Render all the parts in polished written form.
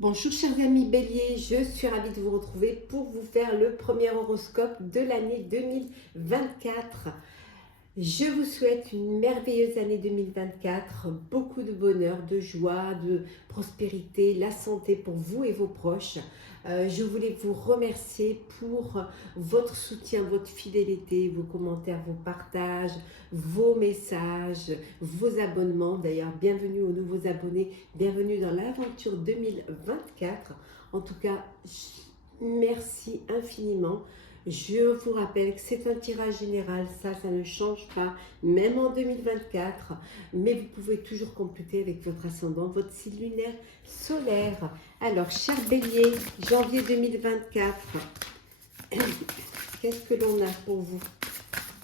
Bonjour chers amis béliers, je suis ravie de vous retrouver pour vous faire le premier horoscope de l'année 2024. Je vous souhaite une merveilleuse année 2024, beaucoup de bonheur, de joie, de prospérité, la santé pour vous et vos proches. Je voulais vous remercier pour votre soutien, votre fidélité, vos commentaires, vos partages, vos messages, vos abonnements. D'ailleurs, bienvenue aux nouveaux abonnés, bienvenue dans l'aventure 2024. En tout cas, merci infiniment. Je vous rappelle que c'est un tirage général, ça ne change pas, même en 2024. Mais vous pouvez toujours compléter avec votre ascendant, votre signe lunaire solaire. Alors, cher bélier, janvier 2024, qu'est-ce que l'on a pour vous?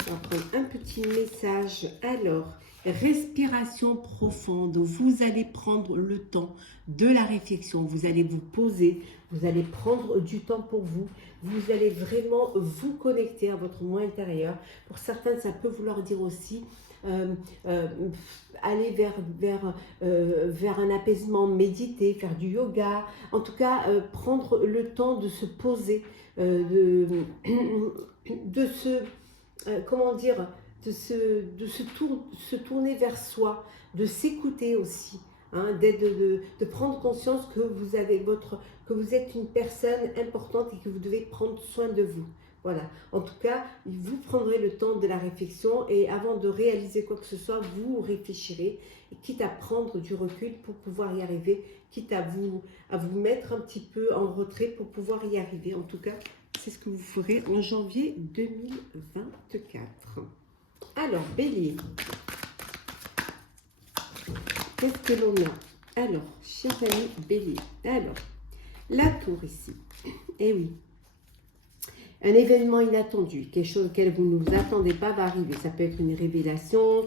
On va prendre un petit message. Alors, respiration profonde. Vous allez prendre le temps de la réflexion. Vous allez vous poser. Vous allez prendre du temps pour vous. Vous allez vraiment vous connecter à votre moi intérieur. Pour certains, ça peut vouloir dire aussi aller vers un apaisement, méditer, faire du yoga. En tout cas, prendre le temps de se poser, comment dire, se tourner vers soi, de s'écouter aussi, hein, de prendre conscience que que vous êtes une personne importante et que vous devez prendre soin de vous. Voilà. En tout cas, vous prendrez le temps de la réflexion et avant de réaliser quoi que ce soit, vous réfléchirez, quitte à prendre du recul pour pouvoir y arriver, quitte à vous mettre un petit peu en retrait pour pouvoir y arriver. En tout cas, c'est ce que vous ferez en janvier 2024. Alors, bélier, qu'est-ce que l'on a? Alors, chers amis bélier, alors, la tour ici. Eh oui, un événement inattendu, quelque chose auquel vous ne vous attendez pas va arriver. Ça peut être une révélation,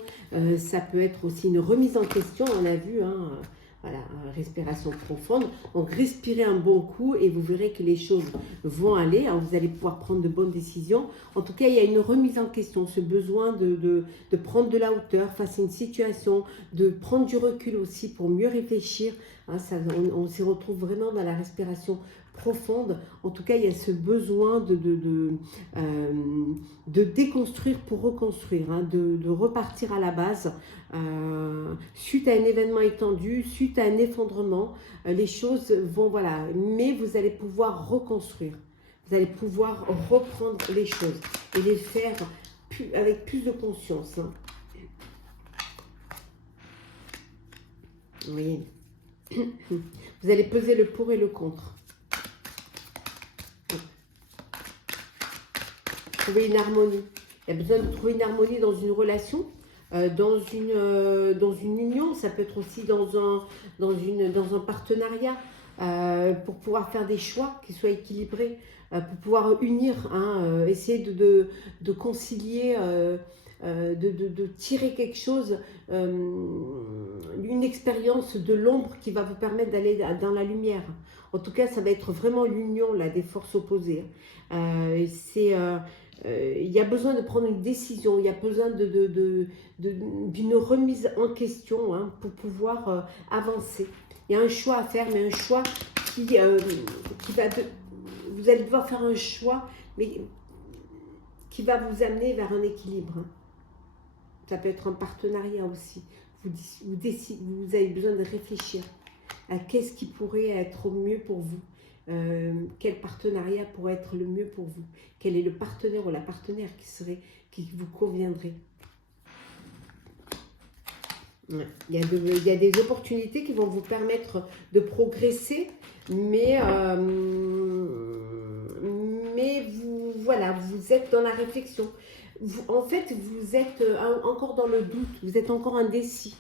ça peut être aussi une remise en question, on a vu, hein, voilà, respiration profonde. Donc, respirez un bon coup et vous verrez que les choses vont aller. Alors, vous allez pouvoir prendre de bonnes décisions. En tout cas, il y a une remise en question, ce besoin de prendre de la hauteur face à une situation, de prendre du recul aussi pour mieux réfléchir. Hein, on s'y retrouve vraiment dans la respiration profonde. En tout cas, il y a ce besoin de déconstruire pour reconstruire, hein, de repartir à la base. Suite à un événement étendu, suite à un effondrement, les choses vont, voilà, mais vous allez pouvoir reconstruire, vous allez pouvoir reprendre les choses et les faire avec plus de conscience, hein. Vous voyez, vous allez peser le pour et le contre. Trouver une harmonie. Il y a besoin de trouver une harmonie dans une relation. Dans une union, ça peut être aussi dans un partenariat, pour pouvoir faire des choix qui soient équilibrés, pour pouvoir unir, hein, essayer de concilier, de tirer quelque chose, une expérience de l'ombre qui va vous permettre d'aller dans la lumière. En tout cas, ça va être vraiment l'union là, des forces opposées. Il y a besoin de prendre une décision, il y a besoin d'une remise en question, hein, pour pouvoir avancer. Il y a un choix à faire, mais un choix qui va... vous allez devoir faire un choix, mais qui va vous amener vers un équilibre, hein. Ça peut être un partenariat aussi. Vous avez besoin de réfléchir à qu'est-ce qui pourrait être au mieux pour vous. Quel partenariat pourrait être le mieux pour vous? Quel est le partenaire ou la partenaire qui vous conviendrait? Ouais. Il y a des opportunités qui vont vous permettre de progresser, mais voilà, vous êtes dans la réflexion. En fait, vous êtes encore dans le doute, vous êtes encore indécis.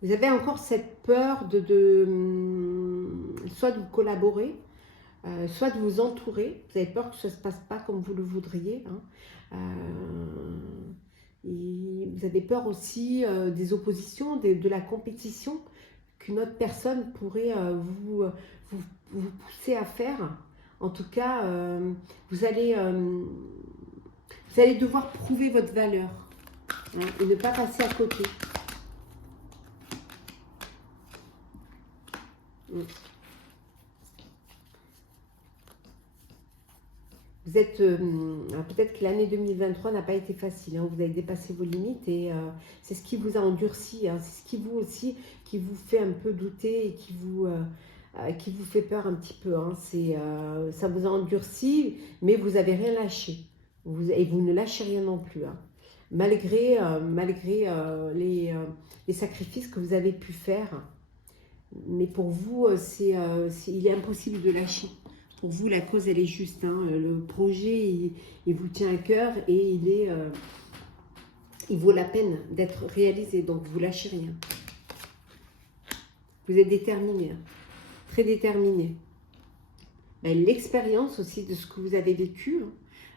Vous avez encore cette peur soit de vous collaborer, soit de vous entourer. Vous avez peur que ça ne se passe pas comme vous le voudriez, hein. Et vous avez peur aussi des oppositions, de la compétition qu'une autre personne pourrait vous pousser à faire. En tout cas, vous allez devoir prouver votre valeur, hein, et ne pas passer à côté. Mm. Vous êtes, peut-être que l'année 2023 n'a pas été facile, hein, vous avez dépassé vos limites et c'est ce qui vous a endurci, hein, c'est ce qui vous aussi, qui vous fait un peu douter et qui vous fait peur un petit peu, hein, ça vous a endurci, mais vous n'avez rien lâché, et vous ne lâchez rien non plus, hein, malgré les sacrifices que vous avez pu faire, mais pour vous, il est impossible de lâcher. Pour vous, la cause, elle est juste. Hein. Le projet, il vous tient à cœur et il vaut la peine d'être réalisé. Donc, vous lâchez rien. Vous êtes déterminé, hein. Très déterminé. Ben, l'expérience aussi de ce que vous avez vécu,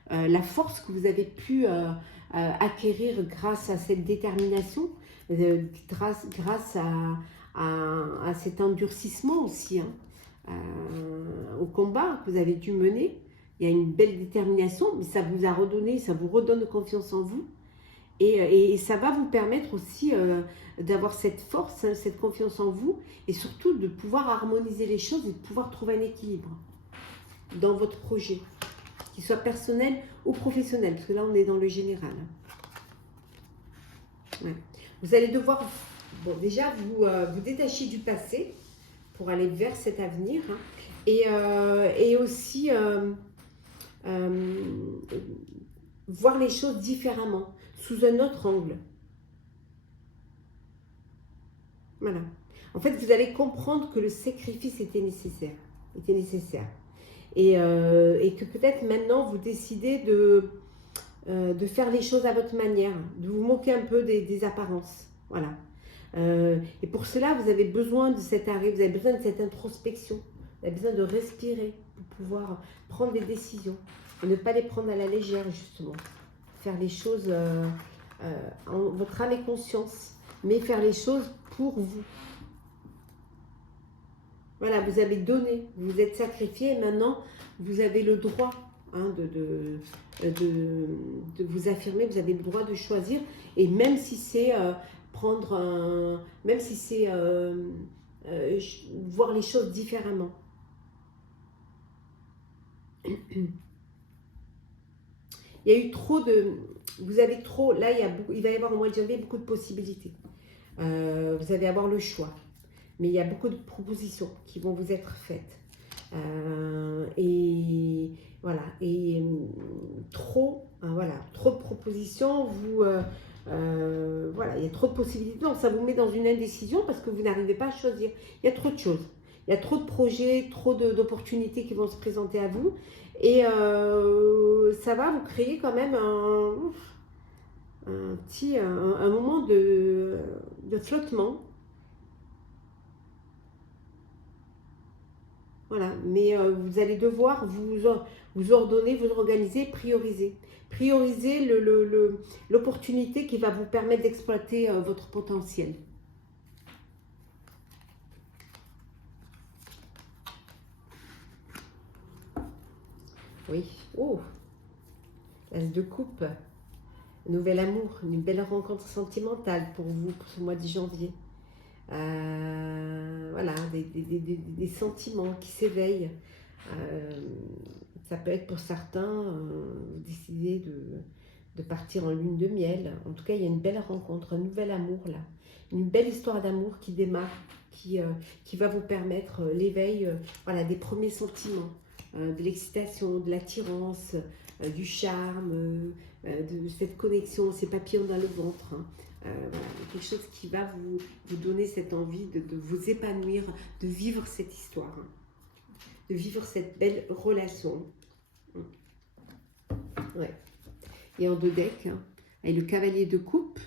hein, la force que vous avez pu acquérir grâce à cette détermination, grâce à cet endurcissement aussi, hein. Au combat que vous avez dû mener, il y a une belle détermination, mais ça vous a redonné, ça vous redonne confiance en vous et ça va vous permettre aussi d'avoir cette force, hein, cette confiance en vous et surtout de pouvoir harmoniser les choses et de pouvoir trouver un équilibre dans votre projet, qu'il soit personnel ou professionnel, parce que là on est dans le général. Ouais. Vous allez devoir, bon, déjà vous détacher du passé pour aller vers cet avenir, hein, et aussi voir les choses différemment, sous un autre angle. Voilà. En fait, vous allez comprendre que le sacrifice était nécessaire. Et que peut-être maintenant, vous décidez de faire les choses à votre manière, de vous moquer un peu des apparences. Voilà. Et pour cela, vous avez besoin de cet arrêt, vous avez besoin de cette introspection, vous avez besoin de respirer pour pouvoir prendre des décisions et ne pas les prendre à la légère, justement. Faire les choses en votre âme et conscience, mais faire les choses pour vous. Voilà, vous avez donné, vous vous êtes sacrifié et maintenant vous avez le droit, hein, de vous affirmer, vous avez le droit de choisir et même si c'est même si c'est voir les choses différemment. Il y a eu trop de... Vous avez trop... Là, il va y avoir au mois de janvier beaucoup de possibilités. Vous allez avoir le choix. Mais il y a beaucoup de propositions qui vont vous être faites. Et voilà. Et trop de propositions. Voilà, il y a trop de possibilités. Donc, ça vous met dans une indécision parce que vous n'arrivez pas à choisir. Il y a trop de choses. Il y a trop de projets, trop d'opportunités qui vont se présenter à vous. Et ça va vous créer quand même un moment de flottement. Voilà, mais vous allez devoir vous ordonner, vous organiser, prioriser. Prioriser l'opportunité qui va vous permettre d'exploiter votre potentiel. Oui. Oh, l'As de coupe. Nouvel amour, une belle rencontre sentimentale pour vous, pour ce mois de janvier. Voilà, des sentiments qui s'éveillent. Ça peut être pour certains, vous décidez de partir en lune de miel. En tout cas, il y a une belle rencontre, un nouvel amour là. Une belle histoire d'amour qui démarre, qui va vous permettre l'éveil voilà, des premiers sentiments, de l'excitation, de l'attirance, du charme, de cette connexion, ces papillons dans le ventre. Hein. Voilà, quelque chose qui va vous donner cette envie de vous épanouir, de vivre cette histoire, hein, de vivre cette belle relation. Ouais. Et en deux decks, hein, avec le cavalier de coupe,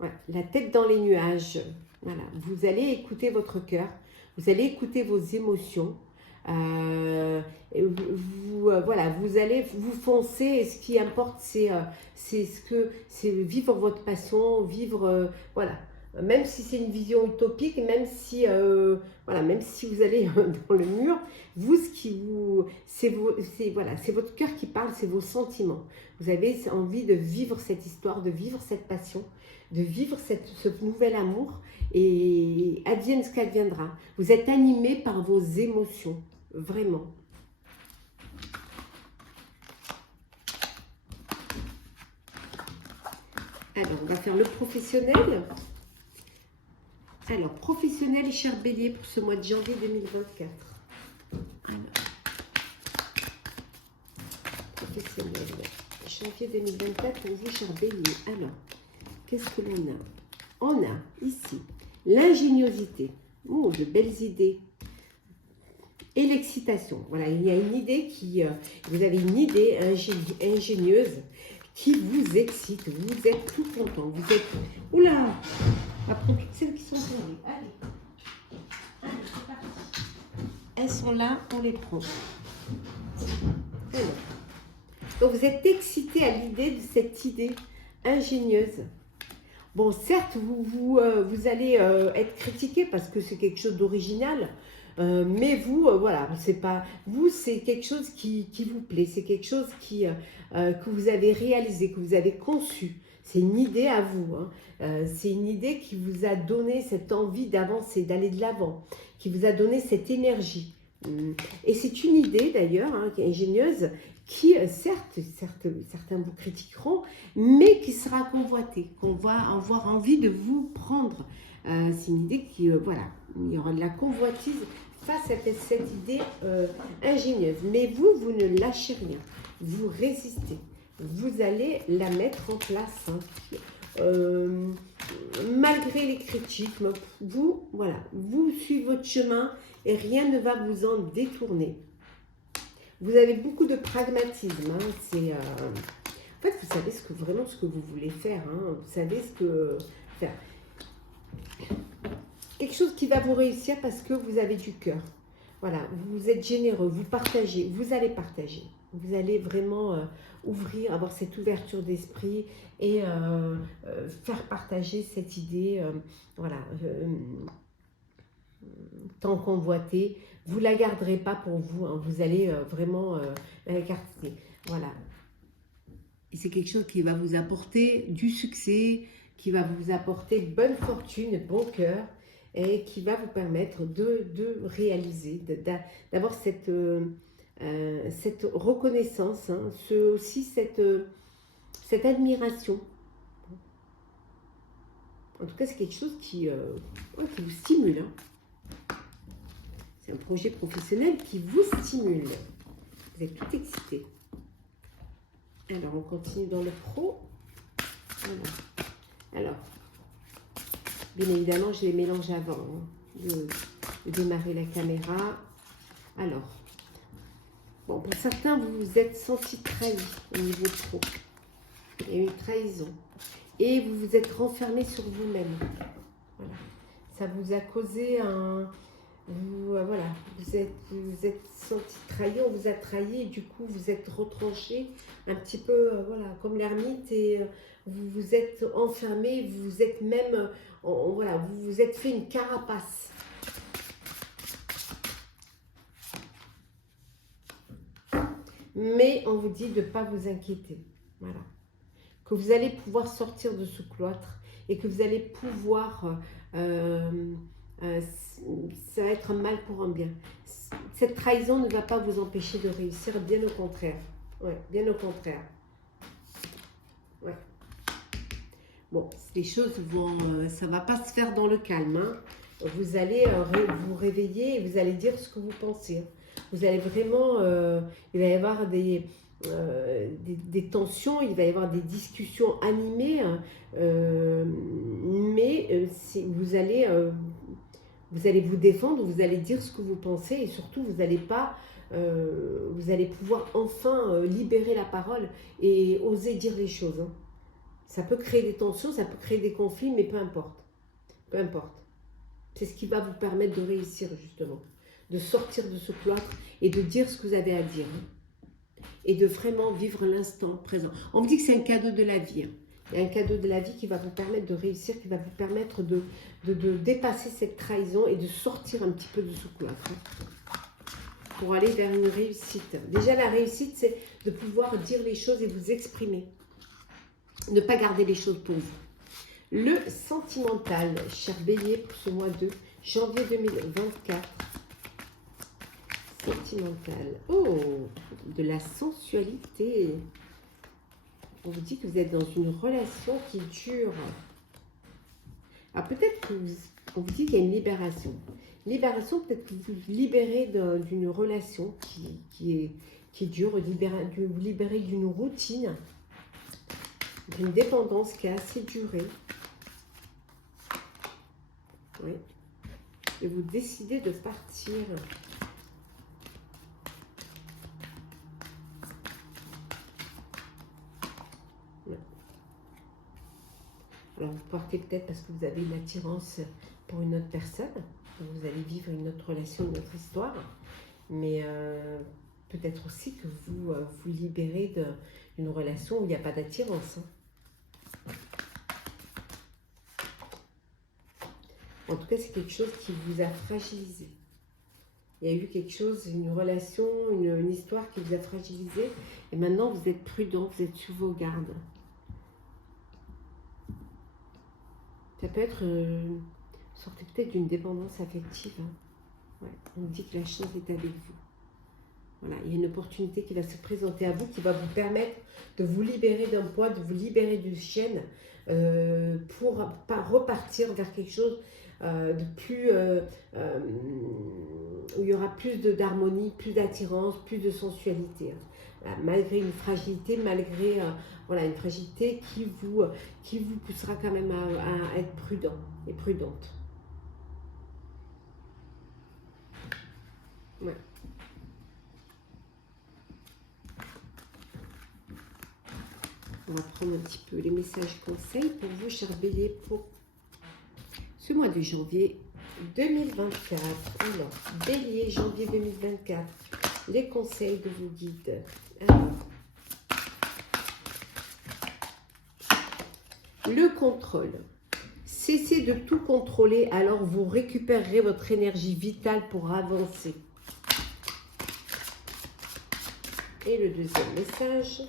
ouais, la tête dans les nuages. Voilà, vous allez écouter votre cœur, vous allez écouter vos émotions. Voilà, vous allez vous foncer et ce qui importe c'est vivre votre passion, vivre voilà, même si c'est une vision utopique, même si, voilà, même si vous allez dans le mur, vous, ce qui vous, c'est voilà, c'est votre cœur qui parle, c'est vos sentiments. Vous avez envie de vivre cette histoire, de vivre cette passion, de vivre ce nouvel amour, et advienne ce qu'adviendra. Vous êtes animé par vos émotions, vraiment. Alors, on va faire le professionnel. Alors, professionnel et cher bélier pour ce mois de janvier 2024. Alors, professionnel, janvier 2024 pour vous, cher bélier. Alors, qu'est-ce que l'on a? On a ici l'ingéniosité. Oh, de belles idées. Et l'excitation. Voilà, il y a une idée qui... vous avez une idée ingénieuse qui vous excite. Vous êtes tout content. Vous êtes... Oula! On va prendre toutes celles qui sont tombées. Allez. Allez, c'est parti. Elles sont là, on les prend. Alors. Donc, vous êtes excité à l'idée de cette idée ingénieuse. Bon, certes, vous allez être critiqué parce que c'est quelque chose d'original, mais vous, voilà, c'est pas vous, c'est quelque chose qui vous plaît, c'est quelque chose que vous avez réalisé, que vous avez conçu. C'est une idée à vous, hein. C'est une idée qui vous a donné cette envie d'avancer, d'aller de l'avant, qui vous a donné cette énergie. Et c'est une idée d'ailleurs, hein, qui est ingénieuse, qui certes, certains vous critiqueront, mais qui sera convoitée, qu'on va avoir envie de vous prendre. C'est une idée qui, voilà, il y aura de la convoitise face à cette idée ingénieuse. Mais vous ne lâchez rien, vous résistez, vous allez la mettre en place, hein. Malgré les critiques, vous, voilà, vous suivez votre chemin et rien ne va vous en détourner. Vous avez beaucoup de pragmatisme, hein. C'est, en fait, vous savez vraiment ce que vous voulez faire, hein. Vous savez ce que faire. Quelque chose qui va vous réussir parce que vous avez du cœur. Voilà, vous êtes généreux, vous partagez, vous allez partager. Vous allez vraiment ouvrir, avoir cette ouverture d'esprit et faire partager cette idée, voilà, tant convoitée. Vous ne la garderez pas pour vous, hein. Vous allez vraiment l'écarter. Voilà. Et c'est quelque chose qui va vous apporter du succès, qui va vous apporter bonne fortune, bon cœur, et qui va vous permettre de réaliser, d'avoir cette reconnaissance, hein, aussi cette admiration. En tout cas, c'est quelque chose qui vous stimule, hein. C'est un projet professionnel qui vous stimule. Vous êtes tout excité. Alors, on continue dans le pro. Voilà. Alors, bien évidemment, je les mélange avant, hein, de démarrer la caméra. Alors, bon, pour certains, vous vous êtes senti trahi au niveau pro. Il y a eu une trahison. Et vous vous êtes renfermé sur vous-même. Voilà. Ça vous a causé un... voilà, vous êtes senti trahi, on vous a trahi et du coup vous êtes retranché un petit peu, voilà, comme l'ermite, et vous vous êtes enfermé, vous vous êtes même, voilà, vous vous êtes fait une carapace. Mais on vous dit de ne pas vous inquiéter, voilà, que vous allez pouvoir sortir de ce cloître et que vous allez pouvoir... ça va être un mal pour un bien. Cette trahison ne va pas vous empêcher de réussir, bien au contraire. Ouais, bien au contraire. Ouais. Bon, les choses vont, ça ne va pas se faire dans le calme, hein. Vous allez vous réveiller et vous allez dire ce que vous pensez. Vous allez vraiment, il va y avoir des tensions, il va y avoir des discussions animées, hein, mais vous allez vous défendre, vous allez dire ce que vous pensez et surtout vous allez pouvoir enfin libérer la parole et oser dire les choses, hein. Ça peut créer des tensions, ça peut créer des conflits, mais peu importe. Peu importe. C'est ce qui va vous permettre de réussir justement, de sortir de ce cloître et de dire ce que vous avez à dire, hein. Et de vraiment vivre l'instant présent. On me dit que c'est un cadeau de la vie, hein. Il y a un cadeau de la vie qui va vous permettre de réussir, qui va vous permettre de dépasser cette trahison et de sortir un petit peu de ce cloître. Pour aller vers une réussite. Déjà, la réussite, c'est de pouvoir dire les choses et vous exprimer. Ne pas garder les choses pour vous. Le sentimental, cher Bélier, pour ce mois de janvier 2024. Sentimental. Oh, de la sensualité. On vous dit que vous êtes dans une relation qui dure. Ah, peut-être qu'on vous dit qu'il y a une libération. Libération, peut-être que vous vous libérez d'une relation qui est dure, vous libérez d'une routine, d'une dépendance qui a assez duré. Oui. Et vous décidez de partir. Alors, vous partez peut-être parce que vous avez une attirance pour une autre personne. Vous allez vivre une autre relation, une autre histoire. Mais peut-être aussi que vous vous libérez d'une relation où il n'y a pas d'attirance. En tout cas, c'est quelque chose qui vous a fragilisé. Il y a eu quelque chose, une relation, une histoire qui vous a fragilisé. Et maintenant, vous êtes prudent, vous êtes sur vos gardes. Ça peut être sortez peut-être d'une dépendance affective. Hein. Ouais, on dit que la chance est avec vous. Voilà, il y a une opportunité qui va se présenter à vous, qui va vous permettre de vous libérer d'un poids, de vous libérer d'une chaîne pour repartir vers quelque chose de plus, où il y aura plus d'harmonie, plus d'attirance, plus de sensualité. Hein. Malgré une fragilité, malgré voilà, une fragilité qui vous poussera quand même à être prudent et prudente. Ouais. On va prendre un petit peu les messages conseils pour vous, chers Bélier, pour ce mois de janvier 2024. Alors, Bélier, janvier 2024, les conseils de vos guides. Alors, le contrôle. Cessez de tout contrôler, alors vous récupérerez votre énergie vitale pour avancer. Et le deuxième message,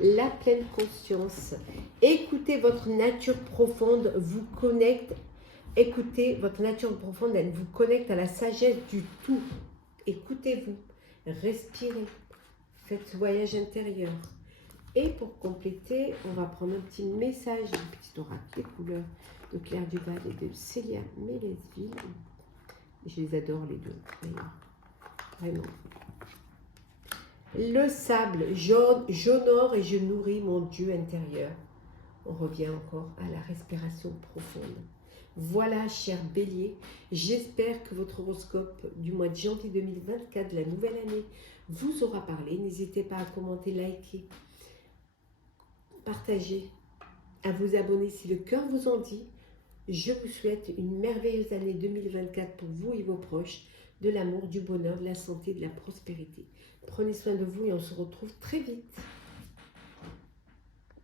la pleine conscience. Écoutez votre nature profonde, vous connecte. Écoutez votre nature profonde, elle vous connecte à la sagesse du tout. Écoutez-vous, respirez, faites ce voyage intérieur. Et pour compléter, on va prendre un petit message, un petit oracle, les couleurs de Claire Duval et de Célia Mélesville. Je les adore les deux, d'ailleurs. Vraiment. Le sable, j'honore et je nourris mon Dieu intérieur. On revient encore à la respiration profonde. Voilà, cher Bélier, j'espère que votre horoscope du mois de janvier 2024, de la nouvelle année, vous aura parlé. N'hésitez pas à commenter, liker, partager, à vous abonner si le cœur vous en dit. Je vous souhaite une merveilleuse année 2024 pour vous et vos proches, de l'amour, du bonheur, de la santé, de la prospérité. Prenez soin de vous et on se retrouve très vite.